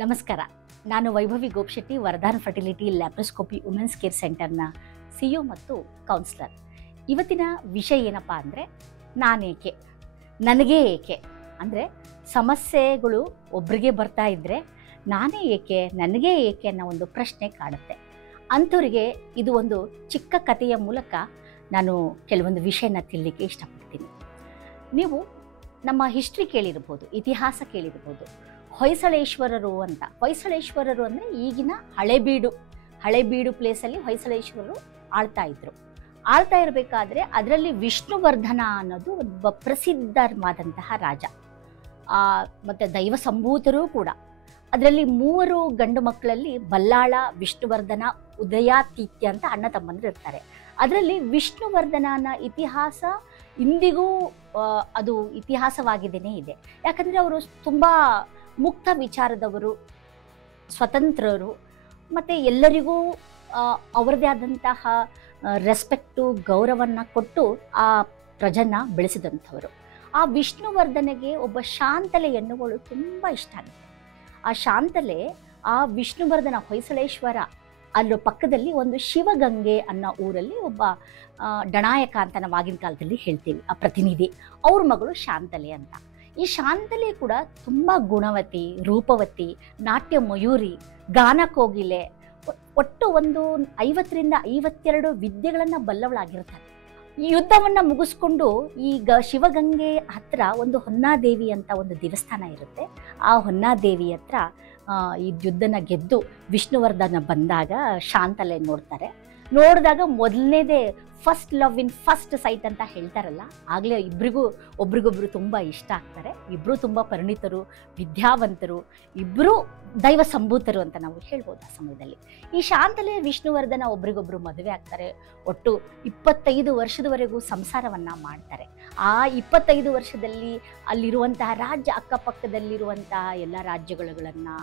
ನಮಸ್ಕಾರ. ನಾನು Vaibhavi Gopshetti, Varadan fertility laparoscopy women's care ಸೆಂಟರ್ನ ಸಿಇಒ ಮತ್ತು ಕೌನ್ಸಿಲರ್. ಇವತ್ತಿನ ವಿಷಯ ಏನಪ್ಪ ಅಂದರೆ, ನಾನೇಕೆ, ನನಗೇ ಏಕೆ ಅಂದರೆ, ಸಮಸ್ಯೆಗಳು ಒಬ್ರಿಗೆ ಬರ್ತಾ ಇದ್ದರೆ ನಾನೇ ಏಕೆ, ನನಗೇ ಏಕೆ ಅನ್ನೋ ಒಂದು ಪ್ರಶ್ನೆ ಕಾಡುತ್ತೆ. ಅಂಥವರಿಗೆ ಇದು ಒಂದು ಚಿಕ್ಕ ಕಥೆಯ ಮೂಲಕ ನಾನು ಕೆಲವೊಂದು ವಿಷಯನ ತಿಳಿಲಿಕ್ಕೆ ಇಷ್ಟಪಡ್ತೀನಿ. ನೀವು ನಮ್ಮ ಹಿಸ್ಟ್ರಿ ಕೇಳಿರ್ಬೋದು, ಇತಿಹಾಸ ಕೇಳಿರ್ಬೋದು. ಹೊಯ್ಸಳೇಶ್ವರರು ಅಂತ, ಹೊಯ್ಸಳೇಶ್ವರರು ಅಂದರೆ ಈಗಿನ ಹಳೇಬೀಡು ಪ್ಲೇಸಲ್ಲಿ ಹೊಯ್ಸಳೇಶ್ವರರು ಆಳ್ತಾ ಇರಬೇಕಾದ್ರೆ ಅದರಲ್ಲಿ ವಿಷ್ಣುವರ್ಧನ ಅನ್ನೋದು ಒಬ್ಬ ಪ್ರಸಿದ್ಧವಾದಂತಹ ರಾಜ, ಮತ್ತು ದೈವ ಸಂಭೂತರೂ ಕೂಡ. ಅದರಲ್ಲಿ 3 ಗಂಡು ಮಕ್ಕಳಲ್ಲಿ ಬಲ್ಲಾಳ, ವಿಷ್ಣುವರ್ಧನ, ಉದಯಾತಿಥ್ಯ ಅಂತ ಅಣ್ಣ ತಮ್ಮಂದರು ಇರ್ತಾರೆ. ಅದರಲ್ಲಿ ವಿಷ್ಣುವರ್ಧನನ ಇತಿಹಾಸ ಇಂದಿಗೂ ಅದು ಇತಿಹಾಸವಾಗಿದ್ದೇನೆ ಇದೆ. ಯಾಕಂದರೆ ಅವರು ತುಂಬ ಮುಕ್ತ ವಿಚಾರದವರು, ಸ್ವತಂತ್ರರು, ಮತ್ತು ಎಲ್ಲರಿಗೂ ಅವರದೇ ಆದಂತಹ ರೆಸ್ಪೆಕ್ಟು, ಗೌರವವನ್ನು ಕೊಟ್ಟು ಆ ಪ್ರಜೆನ ಬೆಳೆಸಿದಂಥವರು. ಆ ವಿಷ್ಣುವರ್ಧನೆಗೆ ಒಬ್ಬ ಶಾಂತಲೆ ಎನ್ನುವಳು ತುಂಬ ಇಷ್ಟ ಆಗುತ್ತೆ. ಆ ಶಾಂತಲೆ ಆ ವಿಷ್ಣುವರ್ಧನ ಹೊಯ್ಸಳೇಶ್ವರ ಅಲ್ಲೋ ಪಕ್ಕದಲ್ಲಿ ಒಂದು ಶಿವಗಂಗೆ ಅನ್ನೋ ಊರಲ್ಲಿ ಒಬ್ಬ ಡಣಾಯಕ ಅಂತ ನಾವು ಆಗಿನ ಕಾಲದಲ್ಲಿ ಹೇಳ್ತೀವಿ, ಆ ಪ್ರತಿನಿಧಿ, ಅವ್ರ ಮಗಳು ಶಾಂತಲೆ ಅಂತ. ಈ ಶಾಂತಲೆ ಕೂಡ ತುಂಬ ಗುಣವತಿ, ರೂಪವತಿ, ನಾಟ್ಯ ಮಯೂರಿ, ಗಾನ ಕೋಗಿಲೆ, ಒಟ್ಟು ಒಂದು 50ರಿಂದ 52 ವಿದ್ಯೆಗಳನ್ನು ಬಲ್ಲವಳಾಗಿರ್ತಾರೆ. ಈ ಯುದ್ಧವನ್ನು ಮುಗಿಸ್ಕೊಂಡು ಈಗ ಶಿವಗಂಗೆ ಹತ್ರ ಒಂದು ಹೊನ್ನಾದೇವಿ ಅಂತ ಒಂದು ದೇವಸ್ಥಾನ ಇರುತ್ತೆ. ಆ ಹೊನ್ನಾದೇವಿ ಹತ್ರ ಈ ಯುದ್ಧನ ಗೆದ್ದು ವಿಷ್ಣುವರ್ಧನ ಬಂದಾಗ ಶಾಂತಲೆ ನೋಡಿದಾಗ ಮೊದಲನೇದೇ first love in first sight ಅಂತ ಹೇಳ್ತಾರಲ್ಲ, ಆಗಲೇ ಒಬ್ರಿಗೊಬ್ರು ತುಂಬ ಇಷ್ಟ ಆಗ್ತಾರೆ. ಇಬ್ಬರು ತುಂಬ ಪರಿಣಿತರು, ವಿದ್ಯಾವಂತರು, ಇಬ್ಬರು ದೈವ ಸಂಭೂತರು ಅಂತ ನಾವು ಹೇಳ್ಬೋದು. ಆ ಸಮಯದಲ್ಲಿ ಈ ಶಾಂತಲೆ ವಿಷ್ಣುವರ್ಧನ ಒಬ್ರಿಗೊಬ್ರು ಮದುವೆ ಆಗ್ತಾರೆ. ಒಟ್ಟು 25 ವರ್ಷದವರೆಗೂ ಸಂಸಾರವನ್ನು ಮಾಡ್ತಾರೆ. ಆ 25 ವರ್ಷದಲ್ಲಿ ಅಲ್ಲಿರುವಂತಹ ರಾಜ್ಯ, ಅಕ್ಕಪಕ್ಕದಲ್ಲಿರುವಂತಹ ಎಲ್ಲ ರಾಜ್ಯಗಳನ್ನು,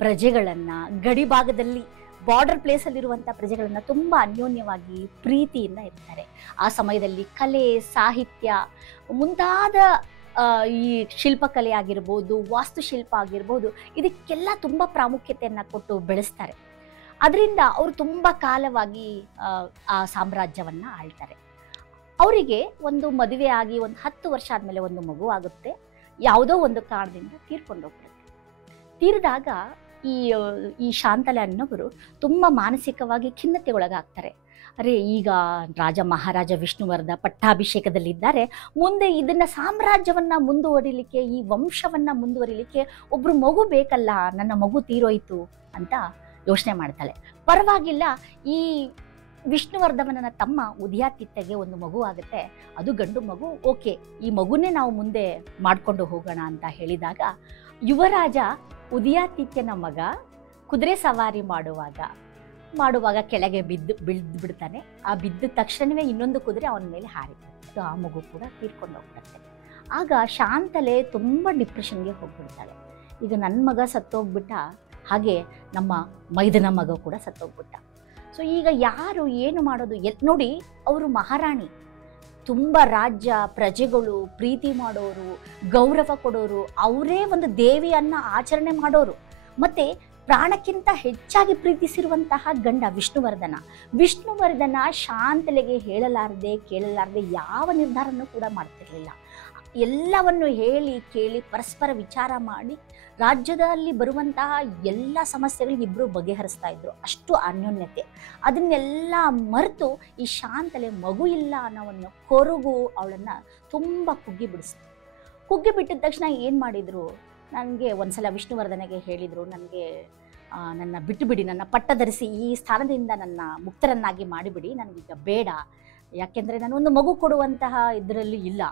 ಪ್ರಜೆಗಳನ್ನು, ಗಡಿ ಭಾಗದಲ್ಲಿ ಬಾರ್ಡರ್ ಪ್ಲೇಸಲ್ಲಿರುವಂಥ ಪ್ರಜೆಗಳನ್ನು ತುಂಬ ಅನ್ಯೋನ್ಯವಾಗಿ ಪ್ರೀತಿಯಿಂದ ಇರ್ತಾರೆ. ಆ ಸಮಯದಲ್ಲಿ ಕಲೆ, ಸಾಹಿತ್ಯ ಮುಂತಾದ ಈ ಶಿಲ್ಪಕಲೆ ಆಗಿರ್ಬೋದು, ವಾಸ್ತುಶಿಲ್ಪ ಆಗಿರ್ಬೋದು, ಇದಕ್ಕೆಲ್ಲ ತುಂಬ ಪ್ರಾಮುಖ್ಯತೆಯನ್ನು ಕೊಟ್ಟು ಬೆಳೆಸ್ತಾರೆ. ಅದರಿಂದ ಅವರು ತುಂಬ ಕಾಲವಾಗಿ ಆ ಸಾಮ್ರಾಜ್ಯವನ್ನು ಆಳ್ತಾರೆ. ಅವರಿಗೆ ಒಂದು ಮದುವೆ ಆಗಿ ಒಂದು 10 ವರ್ಷ ಆದಮೇಲೆ ಒಂದು ಮಗು ಆಗುತ್ತೆ. ಯಾವುದೋ ಒಂದು ಕಾರಣದಿಂದ ತೀರಿದಾಗ ಈ ಶಾಂತಲೆ ಅನ್ನೋರು ತುಂಬ ಮಾನಸಿಕವಾಗಿ ಖಿನ್ನತೆ ಒಳಗಾಗ್ತಾರೆ. ಅರೆ, ಈಗ ರಾಜ ಮಹಾರಾಜ ವಿಷ್ಣುವರ್ಧ ಪಟ್ಟಾಭಿಷೇಕದಲ್ಲಿದ್ದಾರೆ, ಮುಂದೆ ಇದನ್ನು ಸಾಮ್ರಾಜ್ಯವನ್ನು ಮುಂದುವರಿಲಿಕ್ಕೆ, ಈ ವಂಶವನ್ನು ಮುಂದುವರಿಲಿಕ್ಕೆ ಒಬ್ಬರು ಮಗು ಬೇಕಲ್ಲ, ನನ್ನ ಮಗು ತೀರೋಯ್ತು ಅಂತ ಯೋಚನೆ ಮಾಡ್ತಾಳೆ. ಪರವಾಗಿಲ್ಲ, ಈ ವಿಷ್ಣುವರ್ಧವನ ತಮ್ಮ ಉದಯಾತಿಥ್ಯಗೆ ಒಂದು ಮಗು ಆಗುತ್ತೆ, ಅದು ಗಂಡು ಮಗು, ಓಕೆ, ಈ ಮಗುನೇ ನಾವು ಮುಂದೆ ಮಾಡಿಕೊಂಡು ಹೋಗೋಣ ಅಂತ ಹೇಳಿದಾಗ, ಯುವರಾಜ ಉದಯಾತಿಥ್ಯನ ಮಗ ಕುದುರೆ ಸವಾರಿ ಮಾಡುವಾಗ ಕೆಳಗೆ ಬಿಡ್ತಾನೆ. ಆ ಬಿದ್ದ ತಕ್ಷಣವೇ ಇನ್ನೊಂದು ಕುದುರೆ ಅವನ ಮೇಲೆ ಹಾರಿಬಿಡುತ್ತೆ. ಆ ಮಗು ಕೂಡ ತೀರ್ಕೊಂಡು ಹೋಗ್ಬಿಡುತ್ತೆ. ಆಗ ಶಾಂತಲೆ ತುಂಬ ಡಿಪ್ರೆಷನ್ಗೆ ಹೋಗ್ಬಿಡ್ತಾಳೆ. ಈಗ ನನ್ನ ಮಗ ಸತ್ತೋಗ್ಬಿಟ್ಟ, ಹಾಗೆ ನಮ್ಮ ಮೈದನ ಮಗ ಕೂಡ ಸತ್ತೋಗ್ಬಿಟ್ಟ. ಸೊ ಈಗ ಯಾರು ಏನು ಮಾಡೋದು? ನೋಡಿ, ಅವರು ಮಹಾರಾಣಿ, ತುಂಬ ರಾಜ್ಯ, ಪ್ರಜೆಗಳು ಪ್ರೀತಿ ಮಾಡೋರು, ಗೌರವ ಕೊಡೋರು, ಅವರೇ ಒಂದು ದೇವಿಯನ್ನು ಆಚರಣೆ ಮಾಡೋರು, ಮತ್ತು ಪ್ರಾಣಕ್ಕಿಂತ ಹೆಚ್ಚಾಗಿ ಪ್ರೀತಿಸಿರುವಂತಹ ಗಂಡ ವಿಷ್ಣುವರ್ಧನ ಶಾಂತಲೆಗೆ ಹೇಳಲಾರದೆ ಕೇಳಲಾರದೆ ಯಾವ ನಿರ್ಧಾರನೂ ಕೂಡ ಮಾಡ್ತಿರಲಿಲ್ಲ. ಎಲ್ಲವನ್ನು ಹೇಳಿ ಕೇಳಿ ಪರಸ್ಪರ ವಿಚಾರ ಮಾಡಿ ರಾಜ್ಯದಲ್ಲಿ ಬರುವಂತಹ ಎಲ್ಲ ಸಮಸ್ಯೆಗಳಿಗೆ ಇಬ್ಬರು ಬಗೆಹರಿಸ್ತಾ ಇದ್ರು. ಅಷ್ಟು ಅನ್ಯೋನ್ಯತೆ. ಅದನ್ನೆಲ್ಲ ಮರೆತು ಈ ಶಾಂತಲೆ ಮಗು ಇಲ್ಲ ಅನ್ನೋ ಒಂದು ಕೊರಗು ಅವಳನ್ನು ತುಂಬ ಕುಗ್ಗಿ ಬಿಟ್ಟಿದ ತಕ್ಷಣ ಏನು ಮಾಡಿದರು, ನನಗೆ ಒಂದ್ಸಲ ವಿಷ್ಣುವರ್ಧನೆಗೆ ಹೇಳಿದರು, ನನ್ನ ಬಿಟ್ಟುಬಿಡಿ, ನನ್ನ ಪಟ್ಟ ಧರಿಸಿ ಈ ಸ್ಥಾನದಿಂದ ನನ್ನ ಮುಕ್ತರನ್ನಾಗಿ ಮಾಡಿಬಿಡಿ, ನನಗೀಗ ಬೇಡ, ಯಾಕೆಂದರೆ ನಾನು ಒಂದು ಮಗು ಕೊಡುವಂತಹ ಇದರಲ್ಲಿ ಇಲ್ಲ,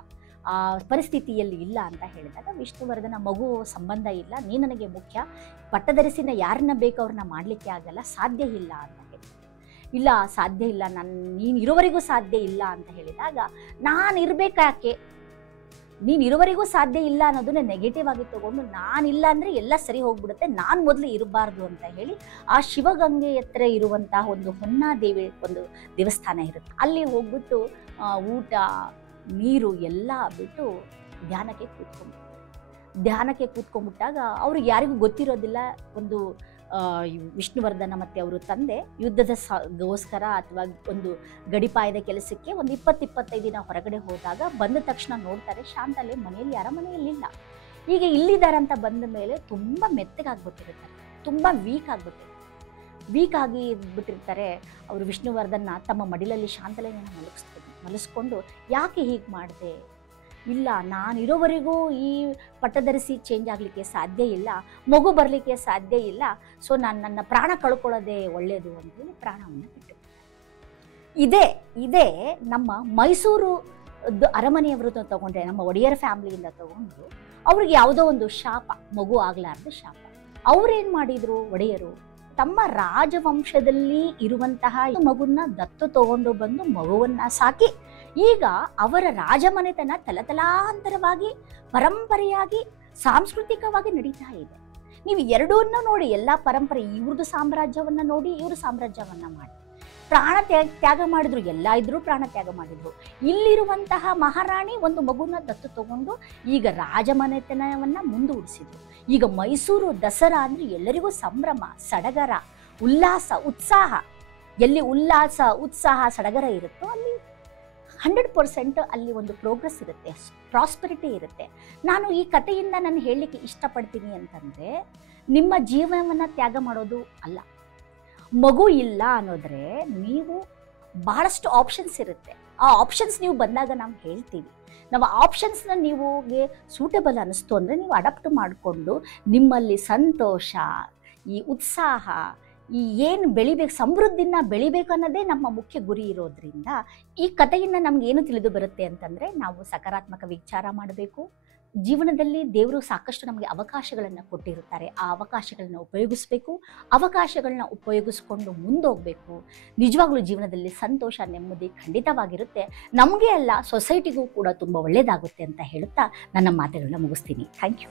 ಆ ಪರಿಸ್ಥಿತಿಯಲ್ಲಿ ಇಲ್ಲ ಅಂತ ಹೇಳಿದಾಗ, ವಿಷ್ಣುವರ್ಧನ ಮಗು ಸಂಬಂಧ ಇಲ್ಲ, ನೀ ನನಗೆ ಮುಖ್ಯ, ಪಟ್ಟಧರಿಸಿನ ಯಾರನ್ನ ಬೇಕು ಅವ್ರನ್ನ ಮಾಡಲಿಕ್ಕೆ ಆಗಲ್ಲ, ಸಾಧ್ಯ ಇಲ್ಲ ಅಂತ ಹೇಳಿದೆ. ಇಲ್ಲ, ಸಾಧ್ಯ ಇಲ್ಲ, ನೀನು ಇರೋವರೆಗೂ ಸಾಧ್ಯ ಇಲ್ಲ ಅಂತ ಹೇಳಿದಾಗ, ನೀನು ಇರೋವರೆಗೂ ಸಾಧ್ಯ ಇಲ್ಲ ಅನ್ನೋದನ್ನ ನೆಗೆಟಿವ್ ಆಗಿ ತಗೊಂಡು, ನಾನಿಲ್ಲ ಅಂದರೆ ಎಲ್ಲ ಸರಿ ಹೋಗ್ಬಿಡುತ್ತೆ, ನಾನು ಮೊದಲು ಇರಬಾರ್ದು ಅಂತ ಹೇಳಿ ಆ ಶಿವಗಂಗೆ ಹತ್ರ ಇರುವಂತಹ ಒಂದು ಹೊನ್ನಾದೇವಿ ಒಂದು ದೇವಸ್ಥಾನ ಇರುತ್ತೆ, ಅಲ್ಲಿ ಹೋಗ್ಬಿಟ್ಟು ಊಟ ನೀರು ಎಲ್ಲ ಬಿಟ್ಟು ಧ್ಯಾನಕ್ಕೆ ಕೂತ್ಕೊಂಡು ಧ್ಯಾನಕ್ಕೆ ಕೂತ್ಕೊಂಡ್ಬಿಟ್ಟಾಗ ಅವ್ರಿಗೆ ಯಾರಿಗೂ ಗೊತ್ತಿರೋದಿಲ್ಲ, ಒಂದು ವಿಷ್ಣುವರ್ಧನ ಮತ್ತು ಅವರು ತಂದೆ ಯುದ್ಧದ ಗೋಸ್ಕರ ಅಥವಾ ಒಂದು ಗಡಿಪಾಯದ ಕೆಲಸಕ್ಕೆ ಒಂದು 20-25 ದಿನ ಹೊರಗಡೆ ಹೋದಾಗ ಬಂದ ತಕ್ಷಣ ನೋಡ್ತಾರೆ ಶಾಂತಲೆ ಮನೆಯಲ್ಲಿ ಯಾರ ಮನೆಯಲ್ಲಿಲ್ಲ. ಈಗ ಇಲ್ಲಿದ್ದಾರಂತ ಬಂದ ಮೇಲೆ ತುಂಬ ಮೆತ್ತಗಾಗ್ಬಿಟ್ಟಿರ್ತಾರೆ, ತುಂಬ ವೀಕ್ ಆಗಿಬಿಟ್ಟಿರ್ತಾರೆ. ಅವರು ವಿಷ್ಣುವರ್ಧನ್ನ ತಮ್ಮ ಮಡಿಲಲ್ಲಿ ಶಾಂತಲೆಯನ್ನು ಮಲಗಿಸ್ಕೊಂಡು ಯಾಕೆ ಹೀಗೆ ಮಾಡಿದೆ, ಇಲ್ಲ ನಾನಿರೋವರೆಗೂ ಈ ಪಟ್ಟಧರಿಸಿ ಚೇಂಜ್ ಆಗಲಿಕ್ಕೆ ಸಾಧ್ಯ ಇಲ್ಲ, ಮಗು ಬರಲಿಕ್ಕೆ ಸಾಧ್ಯ ಇಲ್ಲ, ಸೊ ನಾನು ನನ್ನ ಪ್ರಾಣ ಕಳ್ಕೊಳ್ಳೋದೇ ಒಳ್ಳೆಯದು ಅಂತೇಳಿ ಪ್ರಾಣವನ್ನು ಬಿಟ್ಟು. ಇದೇ ನಮ್ಮ ಮೈಸೂರು ಅರಮನೆಯವರು ತಗೊಂಡ್ರೆ, ನಮ್ಮ ಒಡೆಯರ್ ಫ್ಯಾಮಿಲಿಯಿಂದ ತಗೊಂಡು ಅವ್ರಿಗೆ ಯಾವುದೋ ಒಂದು ಶಾಪ, ಮಗು ಆಗಲಾರ್ದು ಶಾಪ. ಅವ್ರೇನು ಮಾಡಿದರು ಒಡೆಯರು, ತಮ್ಮ ರಾಜವಂಶದಲ್ಲಿ ಇರುವಂತಹ ಮಗುನ ದತ್ತು ತಗೊಂಡು ಬಂದು ಮಗುವನ್ನ ಸಾಕಿ ಈಗ ಅವರ ರಾಜಮನೆತನ ತಲತಲಾಂತರವಾಗಿ ಪರಂಪರೆಯಾಗಿ ಸಾಂಸ್ಕೃತಿಕವಾಗಿ ನಡೀತಾ ಇದೆ. ನೀವು ಎರಡನ್ನೂ ನೋಡಿ, ಎಲ್ಲ ಪರಂಪರೆ, ಇವ್ರದ್ದು ಸಾಮ್ರಾಜ್ಯವನ್ನ ನೋಡಿ ಇವ್ರ ಸಾಮ್ರಾಜ್ಯವನ್ನ ಮಾಡಿ ಪ್ರಾಣ ತ್ಯಾಗ ಮಾಡಿದ್ರು, ಎಲ್ಲ ಇದ್ರೂ ಪ್ರಾಣ ತ್ಯಾಗ ಮಾಡಿದ್ರು. ಇಲ್ಲಿರುವಂತಹ ಮಹಾರಾಣಿ ಒಂದು ಮಗುನ ದತ್ತು ತಗೊಂಡು ಈಗ ರಾಜಮನೆತನವನ್ನ ಮುಂದುವರಿಸಿದ್ರು. ಈಗ ಮೈಸೂರು ದಸರಾ ಅಂದ್ರೆ ಎಲ್ಲರಿಗೂ ಸಂಭ್ರಮ, ಸಡಗರ, ಉಲ್ಲಾಸ, ಉತ್ಸಾಹ. ಎಲ್ಲಿ ಉಲ್ಲಾಸ, ಉತ್ಸಾಹ, ಸಡಗರ ಇರುತ್ತೋ ಅಲ್ಲಿ 100% ಅಲ್ಲಿ ಒಂದು ಪ್ರೋಗ್ರೆಸ್ ಇರುತ್ತೆ, ಪ್ರಾಸ್ಪರಿಟಿ ಇರುತ್ತೆ. ನಾನು ಈ ಕಥೆಯಿಂದ ನಾನು ಹೇಳಲಿಕ್ಕೆ ಇಷ್ಟಪಡ್ತೀನಿ ಅಂತಂದರೆ, ನಿಮ್ಮ ಜೀವನವನ್ನು ತ್ಯಾಗ ಮಾಡೋದು ಅಲ್ಲ. ಮಗು ಇಲ್ಲ ಅನ್ನೋದ್ರೆ ನೀವು ಬಹಳಷ್ಟು ಆಪ್ಷನ್ಸ್ ಇರುತ್ತೆ. ಆ ಆಪ್ಷನ್ಸ್ ನೀವು ಬಂದಾಗ ನಾವು ಹೇಳ್ತೀವಿ, ನಾವು ಆಪ್ಷನ್ಸ್ನ ನೀವುಗೆ ಸೂಟಬಲ್ ಅನ್ನಿಸ್ತು ಅಂದರೆ ನೀವು ಅಡಾಪ್ಟ್ ಮಾಡಿಕೊಂಡು ನಿಮ್ಮಲ್ಲಿ ಸಂತೋಷ, ಈ ಉತ್ಸಾಹ, ಈ ಏನು ಬೆಳಿಬೇಕು, ಸಮೃದ್ಧಿನ ಬೆಳಿಬೇಕು ಅನ್ನೋದೇ ನಮ್ಮ ಮುಖ್ಯ ಗುರಿ ಇರೋದ್ರಿಂದ ಈ ಕಥೆಯಿಂದ ನಮ್ಗೆ ಏನು ತಿಳಿದು ಬರುತ್ತೆ ಅಂತಂದರೆ, ನಾವು ಸಕಾರಾತ್ಮಕ ವಿಚಾರ ಮಾಡಬೇಕು. ಜೀವನದಲ್ಲಿ ದೇವರು ಸಾಕಷ್ಟು ನಮಗೆ ಅವಕಾಶಗಳನ್ನು ಕೊಟ್ಟಿರುತ್ತಾರೆ, ಆ ಅವಕಾಶಗಳನ್ನ ಉಪಯೋಗಿಸ್ಬೇಕು. ಅವಕಾಶಗಳನ್ನ ಉಪಯೋಗಿಸ್ಕೊಂಡು ಮುಂದೋಗಬೇಕು. ನಿಜವಾಗ್ಲೂ ಜೀವನದಲ್ಲಿ ಸಂತೋಷ, ನೆಮ್ಮದಿ ಖಂಡಿತವಾಗಿರುತ್ತೆ. ನಮಗೆ ಅಲ್ಲ, ಸೊಸೈಟಿಗೂ ಕೂಡ ತುಂಬ ಒಳ್ಳೆಯದಾಗುತ್ತೆ ಅಂತ ಹೇಳುತ್ತಾ ನನ್ನ ಮಾತುಗಳನ್ನ ಮುಗಿಸ್ತೀನಿ. Thank you.